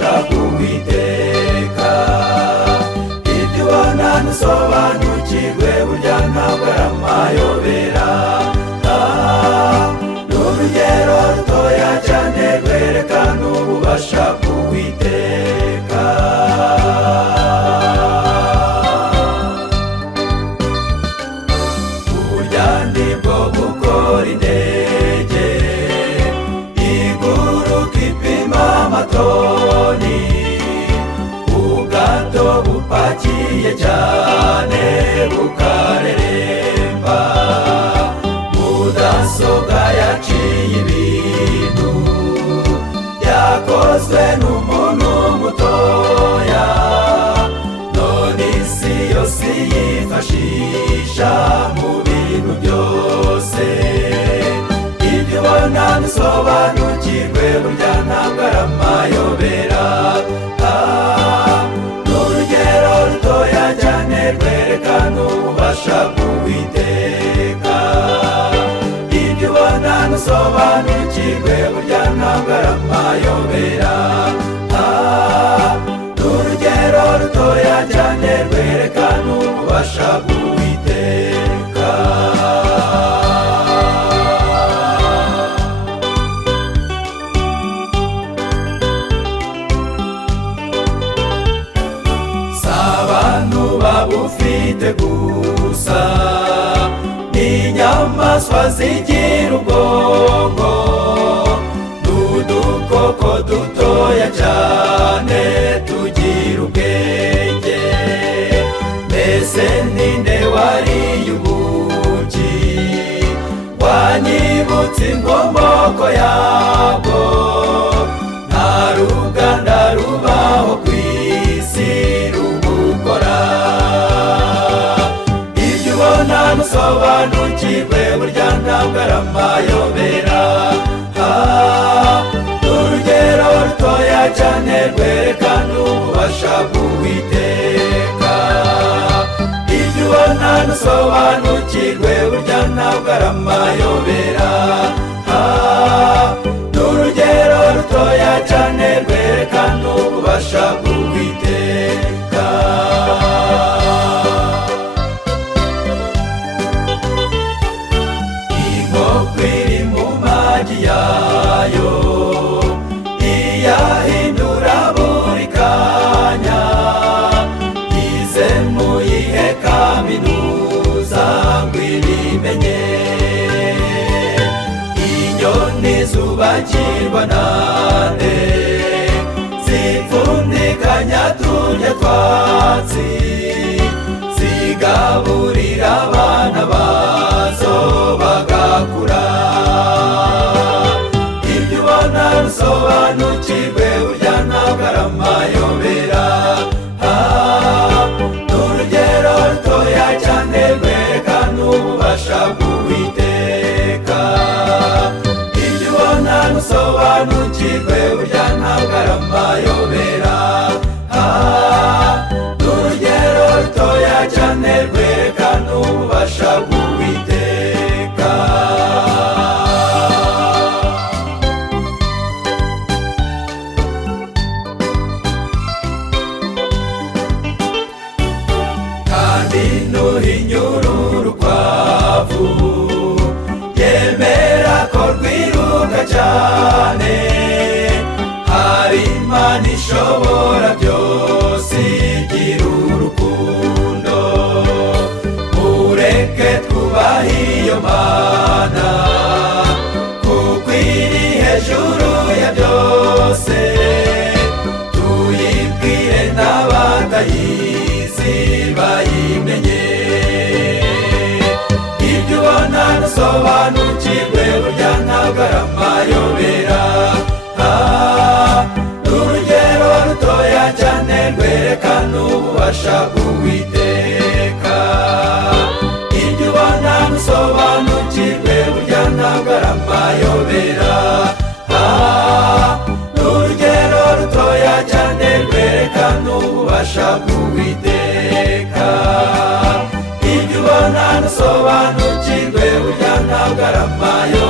ububasha bw'Uwiteka. Ibyo ubona ntusobanukirwe burya ntabwo ari amayobera. Ni urugero rutoya cyane rwerekana ububasha bw'Uwiteka. Burya nibwo bukora indege iguruka ipima amatoni, ubwato bupakiye cyane bukareremba. Mudasobwa yaciye ibintu yakozwe n'umuntu mutoya, none isi yose yifashisha mu bintu byose. Ibyo ubona ntusobanukirwe burya ntabwo ari amayobera. Ni urugero rutoya cyane rwerekana ububasha bw'Uwiteka. Ibyo ubona ntusobanukirwe burya ntabwo ari amayobera. Ni urugero rutoya cyane rwerekana ububasha bw'Uwiteka. Bufite gusa n'inyamaswa zigira ubwonko, n'udukoko dutoya cyane tugira ubwenge. Mbese ninde wariye ubuki wanyibutse inkomoko yabwo? Nta ruganda rubaho ku isi rubukora. Ntusobanukirwe burya ntabwo ari amayobera. Ni urugero rutoya cyane rwerekana ububasha bw'Uwiteka. Ibyo ubona ntusobanukirwe burya ntabwo ari amayobera. Ni urugero rutoya cyane rwerekana ububasha bw'Uwiteka. Yayo iyahindura buri kanya, yize muyihe kaminuza ngo ibimenye. Inyoni zubakirwa nande zipfundikanya turya twatsi, zigaburira abana bazo bagakura. Ntusobanukirwe burya ntabwo ari amayobera. Ni urugero rutoya cyane rwerekana ububasha bw'Uwiteka. Ibyo ubona ntusobanukirwe burya ntabwo ari amayobera. Ni urugero rutoya cyane rwerekana ububasha bw'Uwiteka. Nuhinyura urukwavu yemera ko rwiruka cyane, hari Imana ishobora byose igira urukundo. Mureke twubahe iyo Mana kuko iri hejuru ya byose, tuyibwire n'abatayizi bayimenye. Ibyo ubona ntusobanukirwe burya ntabwo ari amayobera. Ni urugero rutoya cyane rwerekana ububasha bw'Uwiteka. Ibyo ubona ntusobanukirwe burya ntabwo ari amayobera. Ni urugero rutoya cyane rwerekana ububasha bw'Uwiteka. Ibyo ubona ntusobanukirwe burya ntabwo ari amayobera.